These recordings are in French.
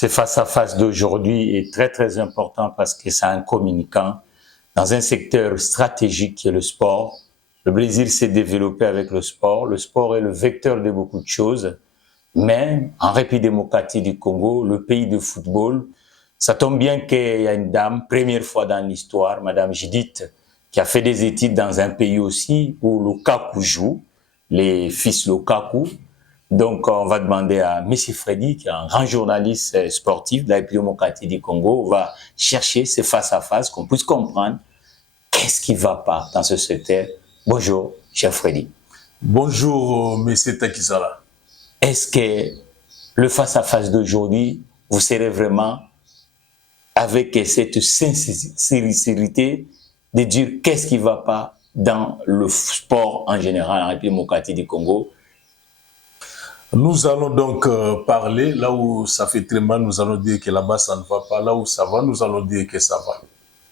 Ce face-à-face d'aujourd'hui est très très important parce que c'est un communicant dans un secteur stratégique qui est le sport. Le Brésil s'est développé avec le sport. Le sport est le vecteur de beaucoup de choses. Mais en République démocratique du Congo, le pays de football, ça tombe bien qu'il y a une dame, première fois dans l'histoire, Madame Judith, qui a fait des études dans un pays aussi où Lukaku joue, les fils Lukaku. Donc, on va demander à M. Freddy, qui est un grand journaliste sportif de la République démocratique du Congo, on va chercher ces face-à-face, qu'on puisse comprendre qu'est-ce qui ne va pas dans ce secteur. Bonjour, cher Freddy. Bonjour, M. Takizala. Est-ce que le face-à-face d'aujourd'hui, vous serez vraiment avec cette sincérité de dire qu'est-ce qui ne va pas dans le sport en général en République démocratique du Congo? Nous allons donc parler, là où ça fait très mal, nous allons dire que là-bas ça ne va pas, là où ça va, nous allons dire que ça va.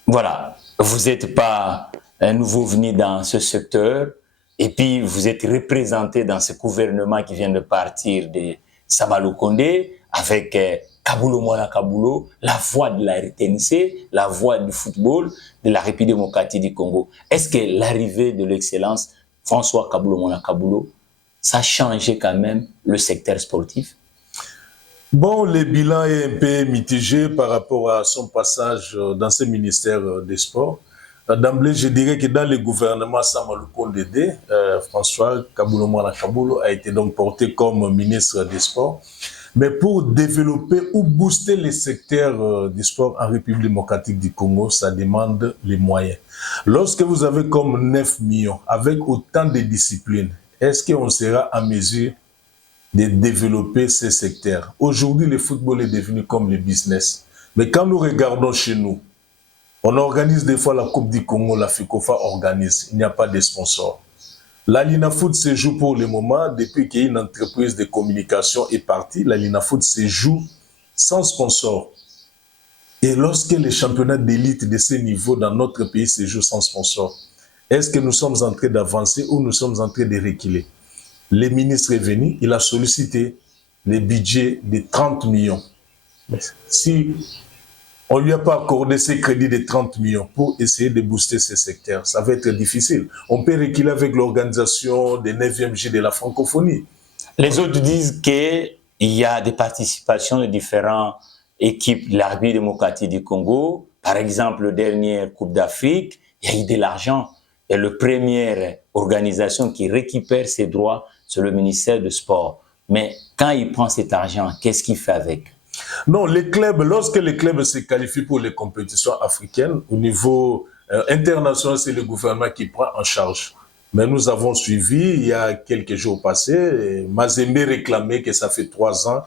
Voilà, vous n'êtes pas un nouveau venu dans ce secteur, et puis vous êtes représenté dans ce gouvernement qui vient de partir de Samalou Kondé, avec Kabulo Mwana Kabulo, la voix de la RTNC, la voix du football de la République démocratique du Congo. Est-ce que l'arrivée de l'excellence François Kabulo Mwana Kabulo, ça a changé quand même le secteur sportif? Bon, le bilan est un peu mitigé par rapport à son passage dans ce ministère des Sports. D'emblée, je dirais que dans le gouvernement Samalou Kondé, François Kabulo Mwana Kabulo a été donc porté comme ministre des Sports. Mais pour développer ou booster les secteurs du sport en République démocratique du Congo, ça demande les moyens. Lorsque vous avez comme 9 millions, avec autant de disciplines, est-ce qu'on sera en mesure de développer ces secteurs? Aujourd'hui, le football est devenu comme le business. Mais quand nous regardons chez nous, on organise des fois la Coupe du Congo, la FICOFA organise, il n'y a pas de sponsors. La Linafoot se joue pour le moment, depuis qu'une entreprise de communication est partie, la Linafoot se joue sans sponsor. Et lorsque les championnats d'élite de ce niveau dans notre pays se jouent sans sponsor, est-ce que nous sommes en train d'avancer ou nous sommes en train de reculer? Le ministre est venu, il a sollicité le budget de 30 millions. Si on ne lui a pas accordé ces crédits de 30 millions pour essayer de booster ces secteurs, ça va être difficile. On peut reculer avec l'organisation des 9e J de la francophonie. Les autres disent qu'il y a des participations de différentes équipes de la République démocratique du Congo. Par exemple, la dernière Coupe d'Afrique, il y a eu de l'argent. Et la première organisation qui récupère ses droits, c'est le ministère du Sport. Mais quand il prend cet argent, qu'est-ce qu'il fait avec? Non, les clubs, lorsque les clubs se qualifient pour les compétitions africaines, au niveau international, c'est le gouvernement qui prend en charge. Mais nous avons suivi, il y a quelques jours passés, Mazembe réclamait que ça fait 3 ans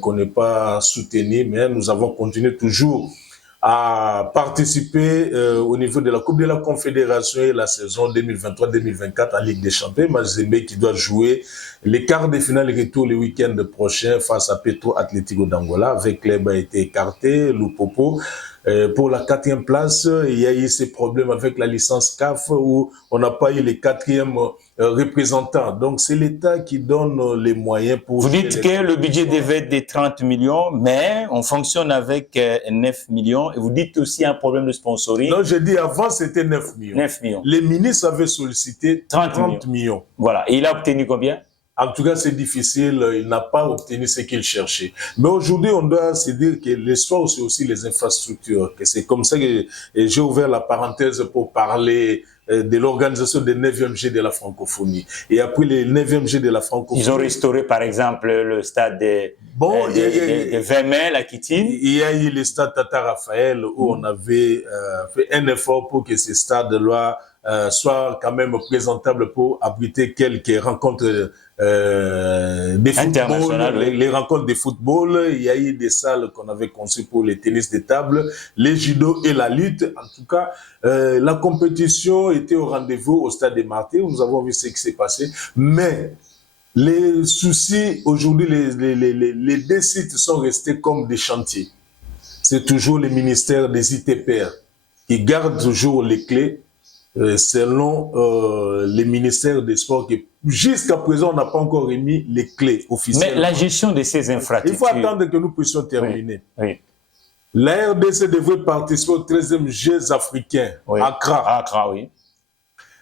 qu'on n'est pas soutenu, mais nous avons continué toujours à participer au niveau de la Coupe de la Confédération et la saison 2023-2024 en Ligue des Champions. Mazembe qui doit jouer les quarts de finale retour le week-end prochain face à Petro Atlético d'Angola. Avec club a été écarté, Lupopo. Pour la 4e place, il y a eu ces problèmes avec la licence CAF où on n'a pas eu les 4e représentants. Donc c'est l'État qui donne les moyens pour... Vous dites que le budget devait être de 30 millions, mais on fonctionne avec 9 millions. Et vous dites aussi un problème de sponsoring. Non, j'ai dit avant c'était 9 millions. 9 millions. Les ministres avaient sollicité 30 millions. Voilà. Et il a obtenu combien? En tout cas, c'est difficile. Il n'a pas obtenu ce qu'il cherchait. Mais aujourd'hui, on doit se dire que l'espoir, c'est aussi les infrastructures. Que c'est comme ça que j'ai ouvert la parenthèse pour parler de l'organisation des 9e G de la francophonie. Et après les 9e G de la francophonie... Ils ont restauré, par exemple, le stade de 20 mai, la Kitine. Il y a eu le stade Tata Raphaël où on avait fait un effort pour que ce stade-là soit quand même présentable pour abriter quelques rencontres des football, les rencontres de football. Il y a eu des salles qu'on avait conçues pour les tennis de table, les judo et la lutte. En tout cas, la compétition était au rendez-vous au stade de Martyrs. Nous avons vu ce qui s'est passé. Mais les soucis, aujourd'hui, les 2 sites sont restés comme des chantiers. C'est toujours le ministère des ITPR qui garde toujours les clés selon le ministère des Sports qui jusqu'à présent, on n'a pas encore remis les clés officielles. Mais la gestion de ces infrastructures... Il faut attendre que nous puissions terminer. Oui, oui. La RDC devrait participer au 13e Jeux africains, Oui. à Accra. Accra, oui.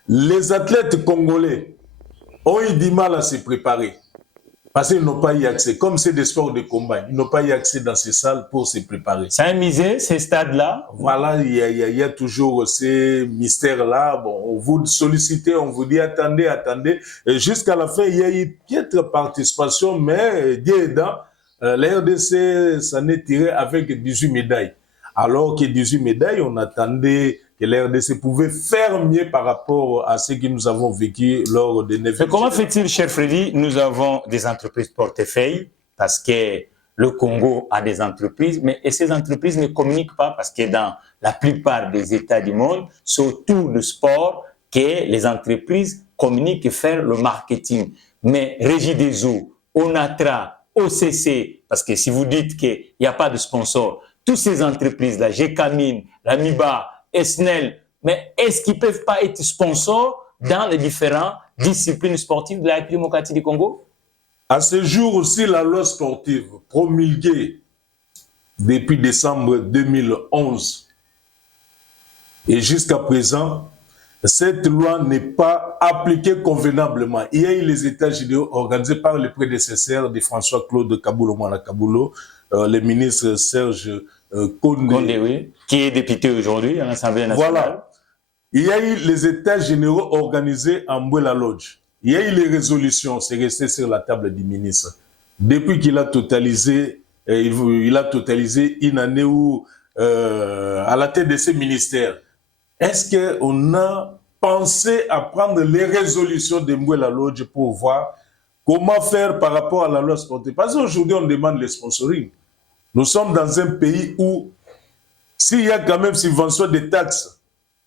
Les athlètes congolais ont eu du mal à se préparer parce qu'ils n'ont pas eu accès. Comme c'est des sports de combat, ils n'ont pas eu accès dans ces salles pour se préparer. C'est un musée, ces stades-là. Voilà, il y a toujours ces mystères-là. Bon, on vous sollicite, on vous dit attendez, attendez. Et jusqu'à la fin, il y a eu piètre participation, mais Dieu aidant, la RDC s'en est tiré avec 18 médailles. Alors que 18 médailles, on attendait que la RDC pouvait faire mieux par rapport à ce que nous avons vécu lors des 9e. Mais comment fait-il, cher Freddy? Nous avons des entreprises portefeuille parce que le Congo a des entreprises, mais ces entreprises ne communiquent pas parce que dans la plupart des États du monde, c'est autour du sport que les entreprises communiquent et font le marketing. Mais Régie des eaux, ONATRA, OCC, parce que si vous dites qu'il n'y a pas de sponsor, toutes ces entreprises-là, GECAMIN, l'AMIBA, SNEL, mais est-ce qu'ils ne peuvent pas être sponsors dans les différentes disciplines sportives de la République démocratique du Congo? À ce jour aussi, la loi sportive promulguée depuis décembre 2011 et jusqu'à présent, cette loi n'est pas appliquée convenablement. Il y a eu les états généraux organisés par les prédécesseurs de François-Claude Kaboulo, le ministre Serge Condé, oui, qui est député aujourd'hui à l'Assemblée nationale. Voilà. Il y a eu les états généraux organisés en Mbouela Lodge. Il y a eu les résolutions, c'est resté sur la table du ministre. Depuis qu'il a totalisé, une année où, à la tête de ces ministères, est-ce qu'on a pensé à prendre les résolutions de Mbouela Lodge pour voir comment faire par rapport à la loi sportive? Parce qu'aujourd'hui, on demande le sponsoring. Nous sommes dans un pays où, s'il y a quand même subvention des taxes,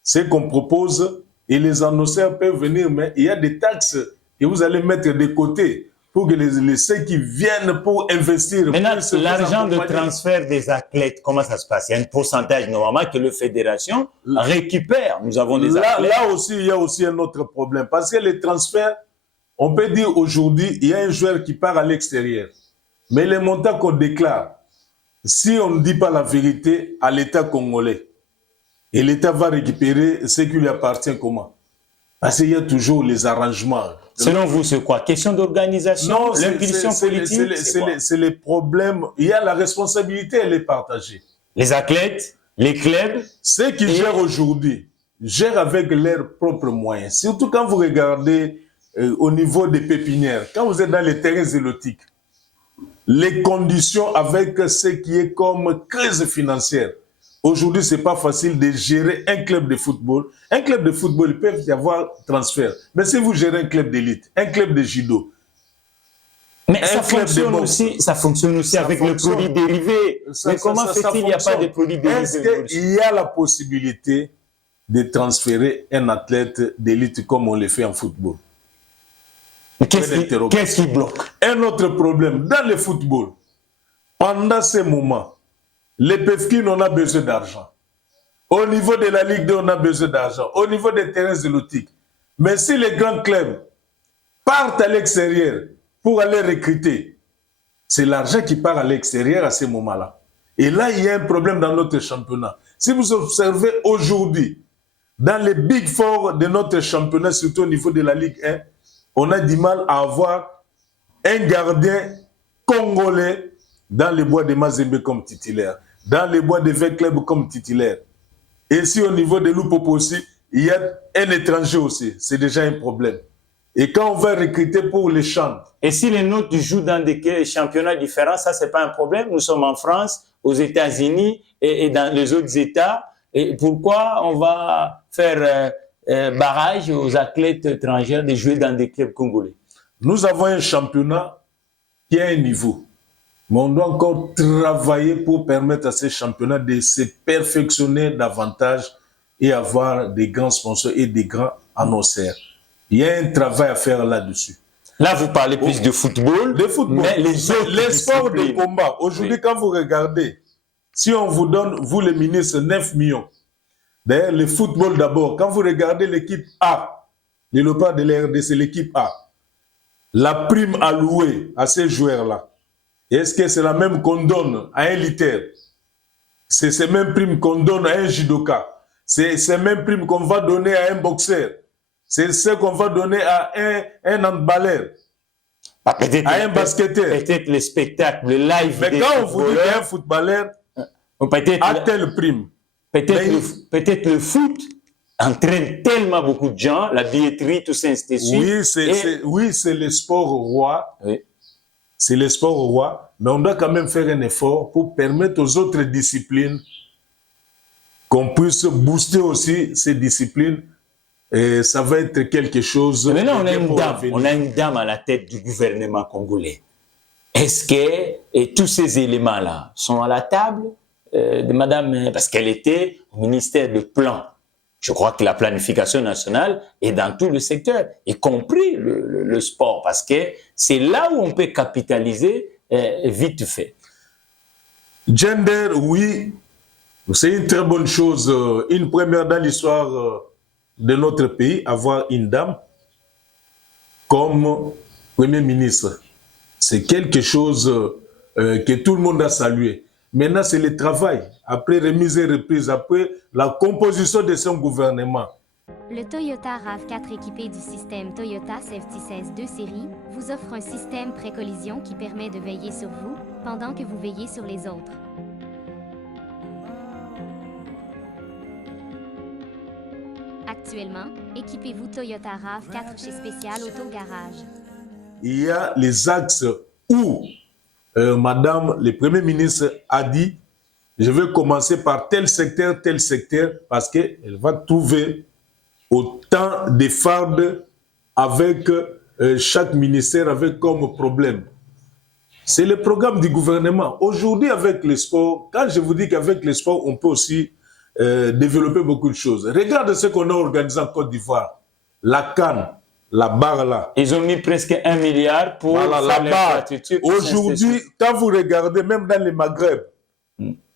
c'est qu'on propose et les annonceurs peuvent venir, mais il y a des taxes que vous allez mettre de côté pour que ceux qui viennent pour investir. Maintenant, l'argent de transfert des athlètes, comment ça se passe? Il y a un pourcentage normalement que la fédération récupère. Nous avons des athlètes. Là aussi, il y a aussi un autre problème. Parce que les transferts, on peut dire aujourd'hui, il y a un joueur qui part à l'extérieur. Mais les montants qu'on déclare, si on ne dit pas la vérité à l'État congolais, et l'État va récupérer ce qui lui appartient comment? Parce qu'il y a toujours les arrangements. Selon vous, c'est quoi? Question d'organisation, l'impulsion politique? C'est les problèmes. Il y a la responsabilité, elle est partagée. Les athlètes, les clubs. Ceux qui gèrent aujourd'hui, gèrent avec leurs propres moyens. Surtout quand vous regardez au niveau des pépinières, quand vous êtes dans les terrains zélotiques, les conditions avec ce qui est comme crise financière. Aujourd'hui, ce n'est pas facile de gérer un club de football. Un club de football, il peut y avoir transfert. Mais si vous gérez un club d'élite, un club de judo, mais ça fonctionne aussi avec le produit dérivé. Mais comment fait-il qu'il n'y a pas de produits dérivés? Est-ce qu'il y a la possibilité de transférer un athlète d'élite comme on le fait en football? Qu'est-ce qui bloque? Un autre problème, dans le football, pendant ces moments, les PEFKIN, on a besoin d'argent. Au niveau de la Ligue 2, on a besoin d'argent. Au niveau des terrains zélotiques. Mais si les grands clubs partent à l'extérieur pour aller recruter, c'est l'argent qui part à l'extérieur à ce moment-là. Et là, il y a un problème dans notre championnat. Si vous observez aujourd'hui, dans les Big Four de notre championnat, surtout au niveau de la Ligue 1, on a du mal à avoir un gardien congolais dans les bois de Mazembe comme titulaire, dans les bois de 20 clubs comme titulaire. Et si au niveau de Lupopo aussi, il y a un étranger aussi, c'est déjà un problème. Et quand on va recruter pour les champs. Et si les nôtres jouent dans des championnats différents, ça, c'est pas un problème. Nous sommes en France, aux États-Unis et dans les autres États. Et pourquoi on va faire barrage aux athlètes étrangers de jouer dans des clubs congolais? Nous avons un championnat qui a un niveau. Mais on doit encore travailler pour permettre à ces championnats de se perfectionner davantage et avoir des grands sponsors et des grands annonceurs. Il y a un travail à faire là-dessus. Là, vous parlez plus de football. De football. Mais les sports de combat. Aujourd'hui, oui, quand vous regardez, si on vous donne, vous les ministres, 9 millions. D'ailleurs, le football d'abord, quand vous regardez l'équipe A, le léopard de la RDC, l'équipe A, la prime allouée à ces joueurs-là, est-ce que c'est la même qu'on donne à un lutteur? C'est ces mêmes primes qu'on donne à un judoka. C'est ces mêmes primes qu'on va donner à un boxeur. C'est ce qu'on va donner à un handballeur, à un basketteur. Peut-être le spectacle, le live. Mais quand on vous dit qu'un footballeur a telle prime. Peut-être le foot entraîne tellement beaucoup de gens, la billetterie, tout ça, ainsi de suite. Oui, c'est le sport roi. Oui. C'est le sport roi. Mais on doit quand même faire un effort pour permettre aux autres disciplines qu'on puisse booster aussi ces disciplines. Et ça va être quelque chose. Mais maintenant, on a une dame à la tête du gouvernement congolais. Est-ce que tous ces éléments-là sont à la table de madame, parce qu'elle était au ministère du Plan. Je crois que la planification nationale est dans tout le secteur, y compris le sport, parce que c'est là où on peut capitaliser vite fait. Gender, oui, c'est une très bonne chose, une première dans l'histoire de notre pays, avoir une dame comme Premier ministre. C'est quelque chose que tout le monde a salué. Maintenant, c'est le travail. Après remise et reprise, après la composition de son gouvernement. Le Toyota RAV4 équipé du système Toyota Safety 16 2 série vous offre un système pré-collision qui permet de veiller sur vous pendant que vous veillez sur les autres. Actuellement, équipez-vous Toyota RAV4 chez Spécial Auto Garage. Il y a les axes où Madame le Premier ministre a dit je vais commencer par tel secteur, parce qu'elle va trouver autant de fardes avec chaque ministère avec comme problème. C'est le programme du gouvernement. Aujourd'hui, avec le sport, quand je vous dis qu'avec le sport, on peut aussi développer beaucoup de choses. Regarde ce qu'on a organisé en Côte d'Ivoire. La CAN, la barre là. Ils ont mis presque 1 milliard pour faire la barre. Aujourd'hui, quand vous regardez, même dans les Maghreb,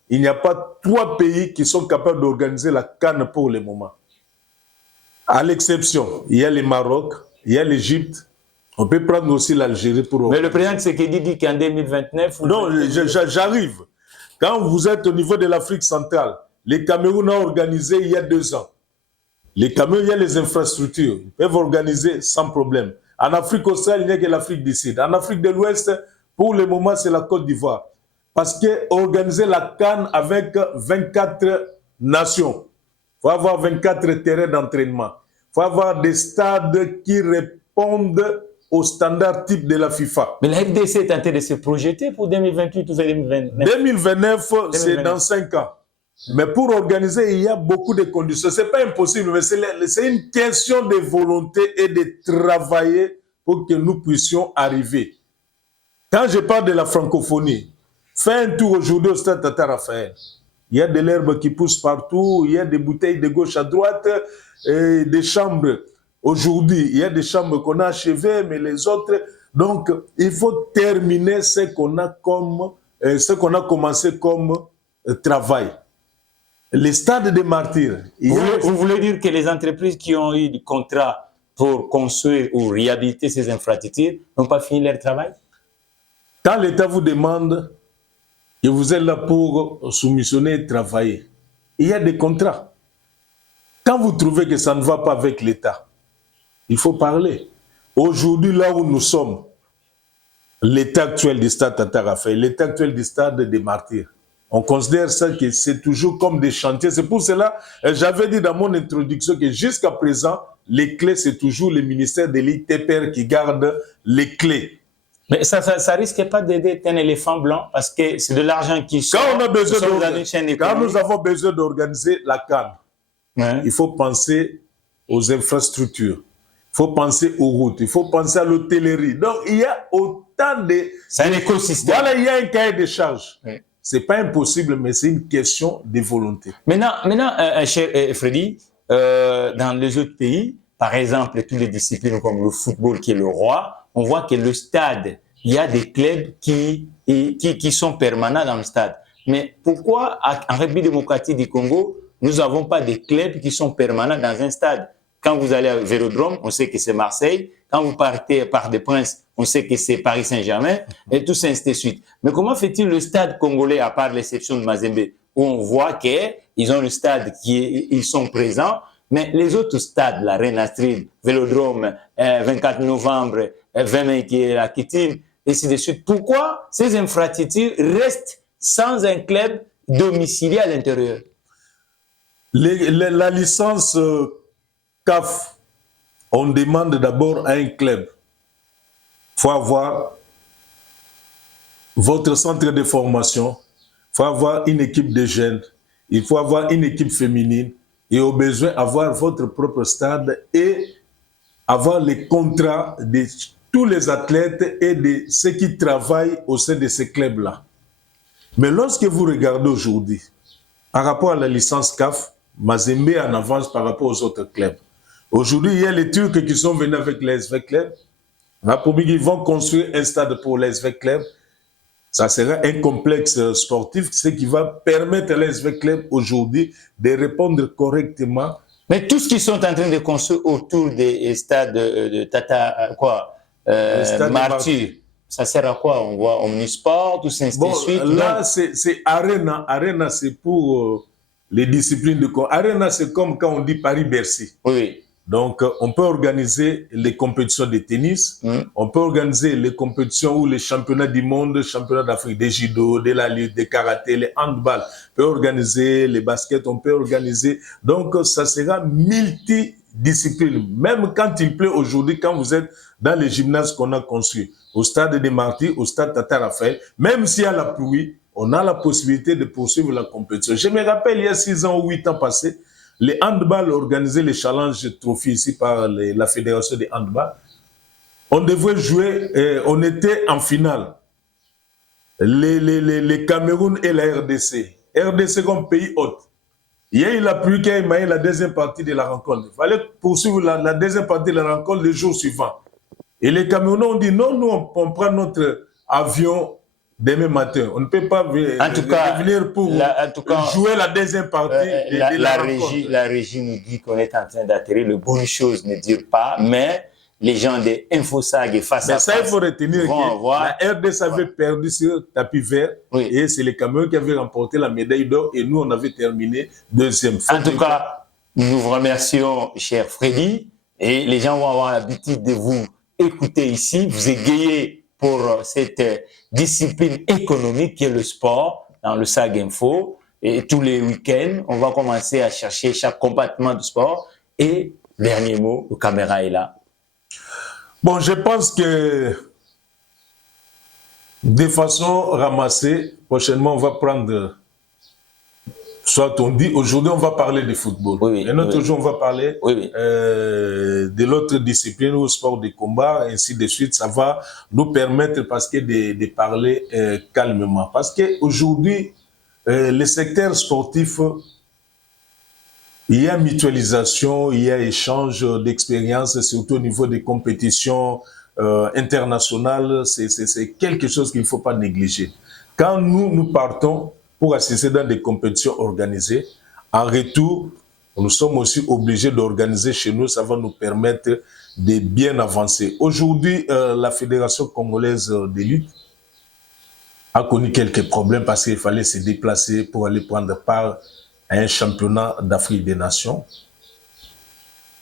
il n'y a pas 3 pays qui sont capables d'organiser la CAN pour le moment. À l'exception, il y a le Maroc, il y a l'Égypte. On peut prendre aussi l'Algérie pour... Mais le président Tshisekedi dit qu'en 2029... Non, j'arrive. Quand vous êtes au niveau de l'Afrique centrale, les Cameroun a organisé il y a 2 ans. Les Cameroun, il y a les infrastructures. Ils peuvent organiser sans problème. En Afrique australe, il n'y a que l'Afrique du Sud. En Afrique de l'Ouest, pour le moment, c'est la Côte d'Ivoire. Parce que organiser la CAN avec 24 nations, il faut avoir 24 terrains d'entraînement. Il faut avoir des stades qui répondent aux standards type de la FIFA. Mais la FDC est en train de se projeter pour 2028 ou 2029. 2029, c'est dans 5 ans. Mais pour organiser, il y a beaucoup de conditions. Ce n'est pas impossible, mais c'est une question de volonté et de travailler pour que nous puissions arriver. Quand je parle de la francophonie, fais un tour aujourd'hui au stade Tata Raphaël. Il y a de l'herbe qui pousse partout, il y a des bouteilles de gauche à droite, et des chambres. Aujourd'hui, il y a des chambres qu'on a achevées, mais les autres... Donc, il faut terminer ce qu'on a commencé comme travail. Les stades des martyrs. Vous voulez dire que les entreprises qui ont eu du contrat pour construire ou réhabiliter ces infrastructures n'ont pas fini leur travail? Quand l'État vous demande que vous êtes là pour soumissionner et travailler, il y a des contrats. Quand vous trouvez que ça ne va pas avec l'État, il faut parler. Aujourd'hui, là où nous sommes, l'état actuel du stade Tata Raphaël, l'état actuel du stade des martyrs, on considère ça que c'est toujours comme des chantiers. C'est pour cela que j'avais dit dans mon introduction que jusqu'à présent, les clés, c'est toujours le ministère de l'ITPR qui garde les clés. Mais ça risque pas d'aider un éléphant blanc parce que c'est de l'argent qui sort. Quand nous avons besoin d'organiser la CAN, il faut penser aux infrastructures, il faut penser aux routes, il faut penser à l'hôtellerie. Donc, il y a autant de... C'est un écosystème. Voilà, il y a un cahier de charges. Oui. Ce n'est pas impossible, mais c'est une question de volonté. Maintenant cher Freddy, dans les autres pays, par exemple, toutes les disciplines comme le football qui est le roi, on voit que le stade, il y a des clubs qui sont permanents dans le stade. Mais pourquoi en République démocratique du Congo, nous n'avons pas des clubs qui sont permanents dans un stade? Quand vous allez à Vélodrome, on sait que c'est Marseille. Quand vous partez à Parc des Princes, on sait que c'est Paris Saint-Germain, et tout ça, ainsi de suite. Mais comment fait-il le stade congolais, à part l'exception de Mazembe, où on voit qu'ils ont le stade ils sont présents, mais les autres stades, la Reine Astrid, Vélodrome, 24 novembre, 20 mai qui est la Kitine, et ainsi de suite. Pourquoi ces infrastructures restent sans un club domicilié à l'intérieur? La licence CAF, on demande d'abord à un club. Il faut avoir votre centre de formation, il faut avoir une équipe de jeunes, il faut avoir une équipe féminine et au besoin avoir votre propre stade et avoir les contrats de tous les athlètes et de ceux qui travaillent au sein de ces clubs-là. Mais lorsque vous regardez aujourd'hui, par rapport à la licence CAF, Mazembe en avance par rapport aux autres clubs. Aujourd'hui, il y a les Turcs qui sont venus avec les SV Club. Ils vont construire un stade pour les SV Club. Ça sera un complexe sportif, ce qui va permettre à les SV Club aujourd'hui de répondre correctement. Mais tout ce qu'ils sont en train de construire autour des stades de Tata, Martyr, ça sert à quoi? On voit Omnisport, tout ça, ainsi de suite. Là, c'est Arena. Arena, c'est pour les disciplines de cours. Arena, c'est comme quand on dit Paris-Bercy. Oui. Donc, on peut organiser les compétitions de tennis, on peut organiser les compétitions ou les championnats du monde, championnats d'Afrique, des judo, de la lutte, des karaté, les handball. On peut organiser les baskets, on peut organiser. Donc, ça sera multidiscipline. Même quand il pleut aujourd'hui, quand vous êtes dans les gymnases qu'on a construits, au stade des Martyrs, au stade Tata Raphaël, même s'il y a la pluie, on a la possibilité de poursuivre la compétition. Je me rappelle, il y a 6 ans ou 8 ans passés, les handball organisaient les challenges trophy ici par la fédération des handball. On devait jouer, on était en finale. Les Cameroun et la RDC. RDC comme pays hôte. Il y a eu la pluie qui a émaillé la deuxième partie de la rencontre. Il fallait poursuivre la deuxième partie de la rencontre le jour suivant. Et les Camerounais ont dit non, nous on prend notre avion demain matin. On ne peut pas venir pour jouer la deuxième partie de la rencontre. La régie nous dit qu'on est en train d'atterrir. Le bonne chose ne dire pas, mais les gens des Infosag et face à face. Mais ça, il faut retenir que la RDC avait perdu sur tapis vert et c'est les Camerounais qui avaient remporté la médaille d'or et nous, on avait terminé deuxième. En tout cas, nous vous remercions, cher Freddy, et les gens vont avoir l'habitude de vous écouter ici, vous égayez pour cette discipline économique qui est le sport dans le SAG Info. Et tous les week-ends, on va commencer à chercher chaque compartiment du sport. Et dernier mot, le caméra est là. Bon, je pense que de façon ramassée, prochainement, on va prendre... Soit on dit, aujourd'hui, on va parler de football. Et un autre jour, on va parler de l'autre discipline ou sport de combat, ainsi de suite. Ça va nous permettre de parler calmement. Parce qu'aujourd'hui, le secteur sportif, il y a mutualisation, il y a échange d'expériences, surtout au niveau des compétitions internationales. C'est quelque chose qu'il ne faut pas négliger. Quand nous partons pour assister dans des compétitions organisées, en retour, nous sommes aussi obligés d'organiser chez nous. Ça va nous permettre de bien avancer. Aujourd'hui, la Fédération congolaise de lutte a connu quelques problèmes parce qu'il fallait se déplacer pour aller prendre part à un championnat d'Afrique des Nations.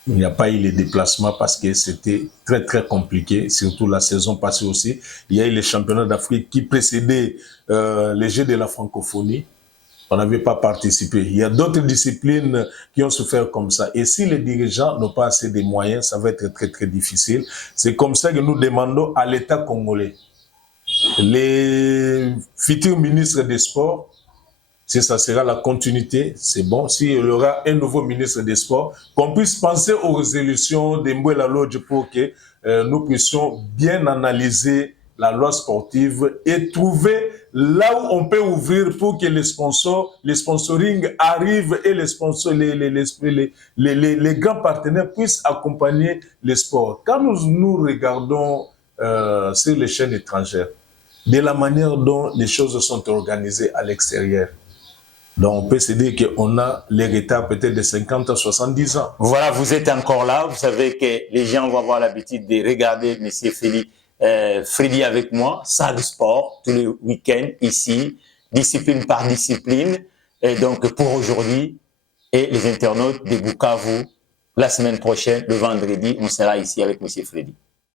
Il n'y a pas eu les déplacements parce que c'était très très compliqué, surtout la saison passée aussi. Il y a eu les championnats d'Afrique qui précédaient les Jeux de la francophonie. On n'avait pas participé. Il y a d'autres disciplines qui ont souffert comme ça. Et si les dirigeants n'ont pas assez de moyens, ça va être très très difficile. C'est comme ça que nous demandons à l'État congolais, les futurs ministres des Sports, si ça sera la continuité, c'est bon. S'il y aura un nouveau ministre des Sports, qu'on puisse penser aux résolutions d'Embouela Lodge pour que nous puissions bien analyser la loi sportive et trouver là où on peut ouvrir pour que les sponsoring arrivent et les grands partenaires puissent accompagner les sports. Quand nous regardons sur les chaînes étrangères, de la manière dont les choses sont organisées à l'extérieur, donc on peut se dire qu'on a l'héritage peut-être de 50 à 70 ans. Voilà, vous êtes encore là. Vous savez que les gens vont avoir l'habitude de regarder M. Félix Freddy avec moi, salle sport, tous les week-ends ici, discipline par discipline. Et donc pour aujourd'hui, et les internautes de Bukavu, la semaine prochaine, le vendredi, on sera ici avec M. Freddy.